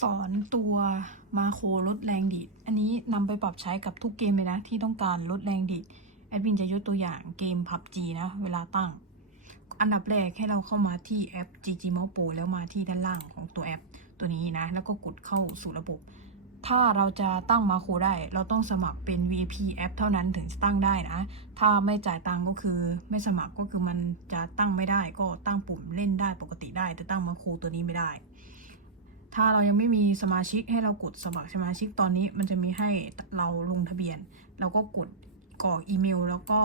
สอนตัวมาโครลดแรงดีด อันนี้นำไปปรับใช้กับทุกเกมเลยนะ ที่ต้องการลดแรงดีด แอดมินจะยกตัวอย่างเกม PUBG นะ เวลาตั้ง อันดับแรกให้เราเข้ามาที่แอป GG m o Pro แล้วมาที่ด้านล่างของตัวแอปตัวนี้นะ แล้วก็กดเข้าสู่ระบบ ถ้าเราจะตั้งมาโครได้ เราต้องสมัครเป็น VIP แอปเท่านั้นถึงจะตั้งได้นะ ถ้าไม่จ่ายตังก็คือไม่สมัครก็คือมันจะตั้งไม่ได้ ก็ตั้งปุ่มเล่นได้ปกติได้ แต่ตั้งมาโครตัวนี้ไม่ได้ ถ้าเรายังไม่มีสมาชิกให้เรากดสมัครสมาชิกตอนนี้ มันจะมีให้เราลงทะเบียน เราก็กดกรอกอีเมล แล้วก็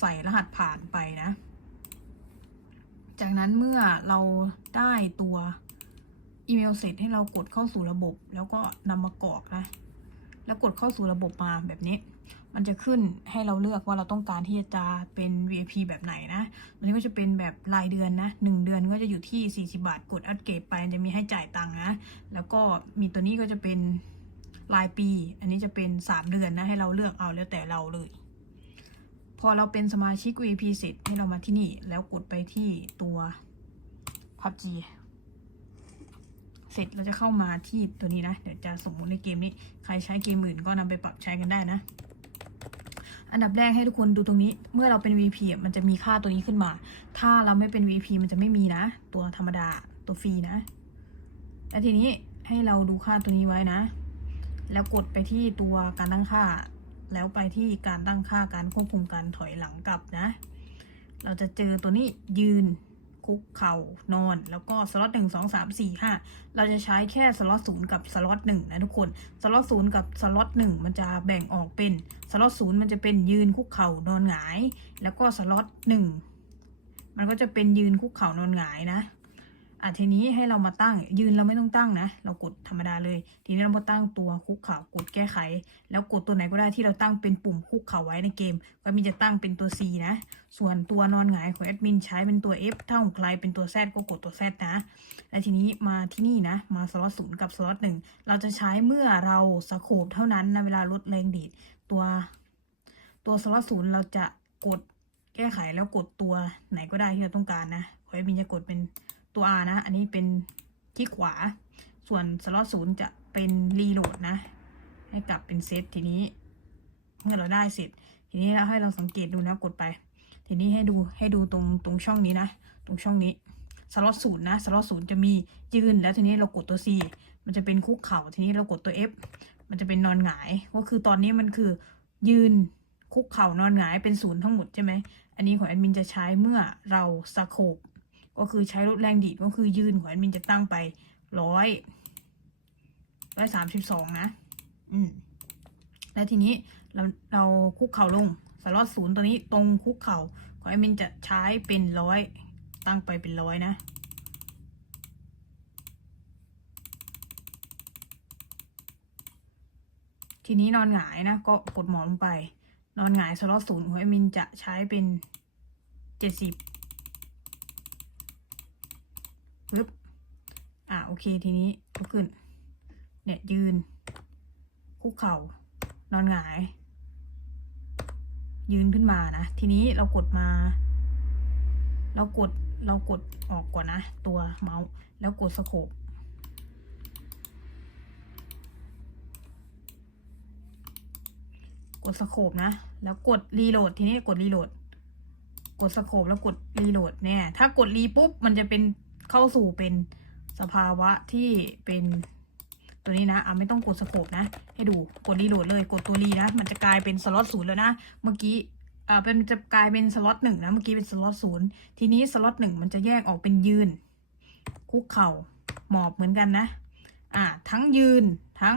ใส่รหัสผ่านไปนะ จากนั้นเมื่อเราได้ตัวอีเมลเสร็จให้เรากดเข้าสู่ระบบ แล้วก็นำมากรอกนะ แล้วกดเข้าสู่ระบบมาแบบนี้ มันจะขึ้นให้เราเลือกว่าเราต้องการที่จะเป็น VIP แบบไหนนะตัวนี้ก็จะเป็นแบบรายเดือนนะหนึ่งเดือนก็จะอยู่ที่ 40 บาท กดอัปเกรดไปจะมีให้จ่ายตังค์นะ แล้วก็มีตัวนี้ก็จะเป็นรายปี อันนี้จะเป็น 3 เดือนนะ ให้เราเลือกเอาแล้วแต่เราเลย พอเราเป็นสมาชิก VIP เสร็จให้เรามาที่นี่ แล้วกดไปที่ตัว PUBG เสร็จเราจะเข้ามาที่ตัวนี้นะ เดี๋ยวจะสมมุติในเกมนี้ ใครใช้เกมอื่นก็นำไปปรับใช้กันได้นะ อันดับแรกให้ทุกคนดูตรงนี้ เมื่อเราเป็น VP มันจะมีค่าตัวนี้ขึ้นมา ถ้าเราไม่เป็น VP มันจะไม่มีนะ ตัวธรรมดาตัวฟรีนะ แล้วทีนี้ให้เราดูค่าตัวนี้ไว้นะ แล้วกดไปที่ตัวการตั้งค่า แล้วไปที่การตั้งค่าการควบคุมการถอยหลังกลับนะ เราจะเจอตัวนี้ยืน คุกเข่านอน แล้วก็สล็อตหนึ่งสองสามสี่ห้าเราจะใช้แค่สล็อตศูนย์กับสล็อตหนึ่งนะทุกคนสล็อตศูนย์กับสล็อตหนึ่งมันจะแบ่งออกเป็นสล็อตศูนย์มันจะเป็นยืนคุกเข่านอนหงาย แล้วก็สล็อตหนึ่งมันก็จะเป็นยืนคุกเข่านอนหงายนะ อะทีนี้ให้เรามาตั้งยืนเราไม่ต้องตั้งนะ เรากดธรรมดาเลย ทีนี้เรามาตั้งตัวคุกเข่ากดแก้ไข แล้วกดตัวไหนก็ได้ที่เราตั้งเป็นปุ่มคุกเข่าไว้ในเกมก็มีจะตั้งเป็นตัว C นะ ส่วนตัวนอนหงายของแอดมินใช้เป็นตัว F ถ้าของใครเป็นตัว Z ก็กดตัว Z นะ และทีนี้มาที่นี่นะ มาสล็อตศูนย์กับสล็อตหนึ่งเราจะใช้เมื่อเราสโคบเท่านั้นนะเวลาลดแรงดีดตัวตัวสล็อตศูนย์เราจะกดแก้ไขแล้วกดตัวไหนก็ได้ที่เราต้องการนะขอให้บินจะกดเป็น ตัว R นะ อันนี้เป็นคลิกขวา ส่วนสล็อตศูนย์จะเป็นรีโหลดนะ ให้กลับเป็นเซตทีนี้เมื่อเราได้เสร็จ ทีนี้เราให้เราสังเกตดูนะกดไป ทีนี้ให้ดูให้ดูตรงตรงช่องนี้นะ ตรงช่องนี้สล็อตศูนย์นะสล็อตศูนย์จะมียืนแล้วทีนี้เรากดตัว C มันจะเป็นคุกเข่าทีนี้เรากดตัว F มันจะเป็นนอนหงายก็คือตอนนี้มันคือยืนคุกเข่านอนหงายเป็นศูนย์ทั้งหมดใช่ไหมอันนี้ของแอดมินจะใช้เมื่อเราสโคบ ก็คือใช้ลดแรงดีดก็คือยืนของแอดมินจะตั้งไปร้อยร้อยสามสิบสองนะ อืม แล้วทีนี้เราเราคุกเข่าลงสล็อตศูนย์ตัวนี้ตรงคุกเข่าของแอดมินจะใช้เป็นร้อยตั้งไปเป็นร้อยนะทีนี้นอนหงายนะ ก็กดหมอนลงไป นอนหงายสล็อตศูนย์ของแอดมินจะใช้เป็นเจ็ดสิบ ปึ๊บ อะโอเคทีนี้ลุกขึ้น เนี่ยยืน คุกเข่า นอนหงาย ยืนขึ้นมานะ ทีนี้เรากดมา เรากดเรากดออกก่อนนะ ตัวเมาส์แล้วกดสโคปกดสโคปนะ แล้วกดรีโหลดทีนี้กดรีโหลด กดสโคปแล้วกดรีโหลดเนี่ย ถ้ากดรีปุ๊บ มันจะเป็น เข้าสู่เป็นสภาวะที่เป็นตัวนี้นะอะไม่ต้องกดสโคปนะ ให้ดูกดรีโหลดเลยกดตัวรีนะ มันจะกลายเป็นสล็อตศูนย์แล้วนะ เมื่อกี้อ่าเป็นจะกลายเป็นสล็อตหนึ่งนะ เมื่อกี้เป็นสล็อตศูนย์ทีนี้สล็อตหนึ่งมันจะแยกออกเป็นยืน คุกเข่าหมอบเหมือนกันนะ อ่า ทั้งยืนทั้ง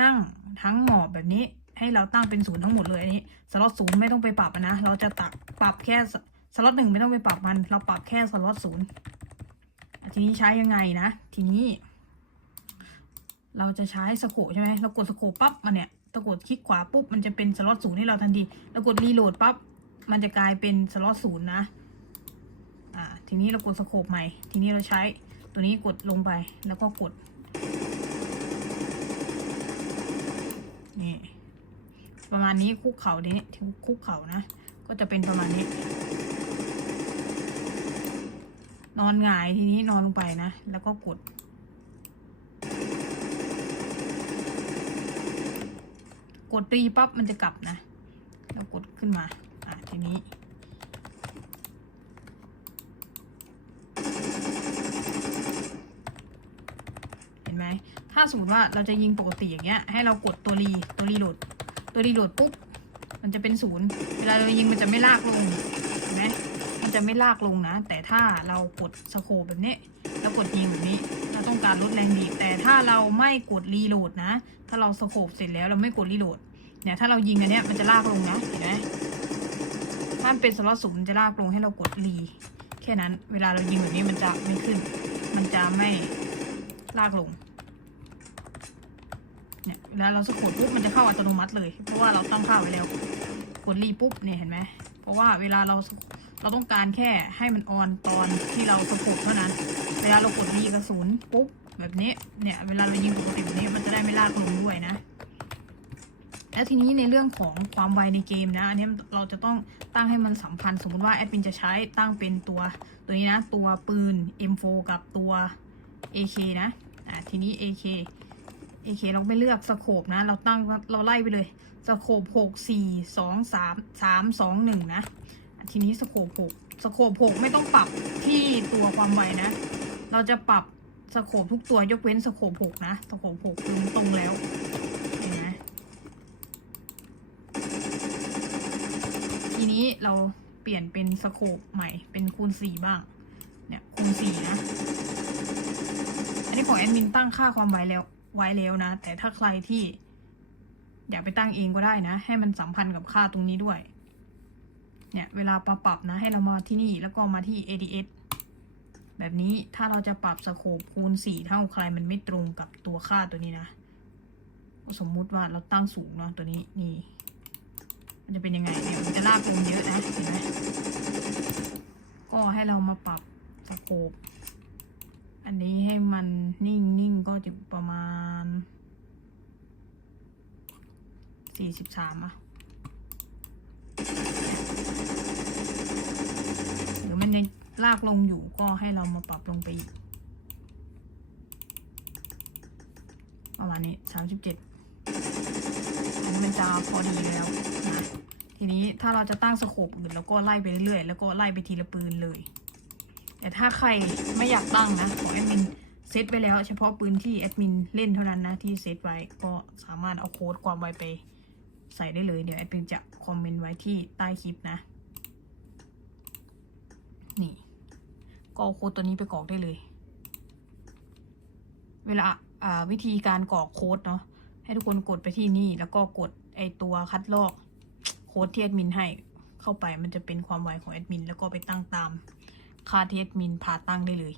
นั่งทั้งหมอบแบบนี้ ให้เราตั้งเป็นศูนย์ทั้งหมดเลยอันนี้สล็อตศูนย์ไม่ต้องไปปรับนะเราจะตักปรับแค่สล็อตหนึ่งไม่ต้องไปปรับมัน เราปรับแค่สล็อตศูนย์ ทีนี้ใช้ยังไงนะ ทีนี้ เราจะใช้สโคปใช่ไหมเรากดสโคปปั๊บมันเนี่ยตะกดคลิกขวาปุ๊บมันจะเป็นสล็อตศูนย์ให้เราทันทีเรากดรีโหลดปั๊บมันจะกลายเป็นสล็อตศูนย์นะ อ่า ทีนี้เรากดสโคปใหม่ ทีนี้เราใช้ตัวนี้กดลงไปแล้วก็กด นี่ ประมาณนี้คุกเข่านี้ถึงคุกเข่านะ ก็จะเป็นประมาณนี้ นอนหงายทีนี้นอนลงไปนะ แล้วก็กด กดตีปั๊บมันจะกลับนะ เรากดขึ้นมา อะทีนี้เห็นไหมถ้าสมมติว่าเราจะยิงปกติอย่างเงี้ย ให้เรากดตัวรีตัวรีโหลด ตัวรีโหลดปุ๊บ มันจะเป็นศูนย์ เวลาเรายิงมันจะไม่ลากลง มันจะไม่ลากลงนะ แต่ถ้าเรากดสโคปแบบนี้ แล้วกดยิงแบบนี้ เราต้องการลดแรงดีดแต่ถ้าเราไม่กดรีโหลดนะ ถ้าเราสโคปเสร็จแล้วเราไม่กดรีโหลด เนี่ยถ้าเรายิงอันเนี้ยมันจะลากลงนะ เห็นไหมถ้ามันเป็นสล็อตสูงมันจะลากลงให้เรากดรี แค่นั้น เวลาเรายิงแบบนี้มันจะไม่ขึ้น มันจะไม่ลากลง เนี่ยเวลาเราสะกดปุ๊บมันจะเข้าอัตโนมัติเลย เพราะว่าเราตั้งค่าไว้แล้ว กดรีปุ๊บเนี่ยเห็นไหมเพราะว่าเวลาเรา เราต้องการแค่ให้มันออนตอนที่เราสะกดเท่านั้น เวลาเรากดรีกระสุนปุ๊บแบบนี้เนี่ยเวลาเรายิงปกติแบบนี้มันจะได้ไม่ลากลงด้วยนะ แล้วทีนี้ในเรื่องของความไวในเกมนะอันนี้เราจะต้องตั้งให้มันสัมพันธ์ สมมติว่าแอดมินจะใช้ตั้งเป็นตัวตัวนี้นะ ตัวปืน M4 กับตัว AK นะอะทีนี้ AK AK เราไม่เลือกสโคปนะ เราตั้งเราไล่ไปเลยสโคปหกสี่สองสามสามสองหนึ่งนะ ทีนี้สโคปหกสโคปหกไม่ต้องปรับที่ตัวความไวนะ เราจะปรับสโคปทุกตัวยกเว้นสโคปหกนะสโคปหกคือตรงแล้วเห็นไหมทีนี้เราเปลี่ยนเป็นสโคปใหม่เป็นคูณสี่บ้าง เนี่ยคูณสี่นะ อันนี้ของแอดมินตั้งค่าความไวแล้วไว้แล้วนะ แต่ถ้าใครที่อยากไปตั้งเองก็ได้นะ ให้มันสัมพันธ์กับค่าตรงนี้ด้วย เนี่ยเวลาปรับปรับนะให้เรามาที่นี่แล้วก็มาที่ ADS แบบนี้ถ้าเราจะปรับสโคปคูณสี่เท่าใครมันไม่ตรงกับตัวค่าตัวนี้นะ สมมุติว่าเราตั้งสูงเนาะตัวนี้นี่ มันจะเป็นยังไงเนี่ยมันจะลากลงเยอะนะเห็นไหมก็ให้เรามาปรับสโคปอันนี้ให้มันนิ่งนิ่งก็จะประมาณสี่สิบสามอะหรือมันยัง ลากลงอยู่ก็ให้เรามาปรับลงไปอีก ประมาณนี้สามสิบเจ็ดอันนี้มันจะพอดีแล้วนะทีนี้ถ้าเราจะตั้งสโคปอื่นแล้วก็ไล่ไปเรื่อยๆแล้วก็ไล่ไปทีละปืนเลย แต่ถ้าใครไม่อยากตั้งนะขอแอดมินเซตไปแล้วเฉพาะปืนที่แอดมินเล่นเท่านั้นนะที่เซตไว้ก็สามารถเอาโค้ดความไวไปใส่ได้เลยเดี๋ยวแอดมินจะคอมเมนต์ไว้ที่ใต้คลิปนะ นี่ ก็เอาโค้ดตัวนี้ไปกรอกได้เลย เวลาอ่าวิธีการกรอกโค้ดเนาะให้ทุกคนกดไปที่นี่ แล้วก็กดไอตัวคัดลอกโค้ดที่แอดมินให้เข้าไปมันจะเป็นความไวของแอดมินแล้วก็ไปตั้งตามค่าที่แอดมินพาตั้งได้เลย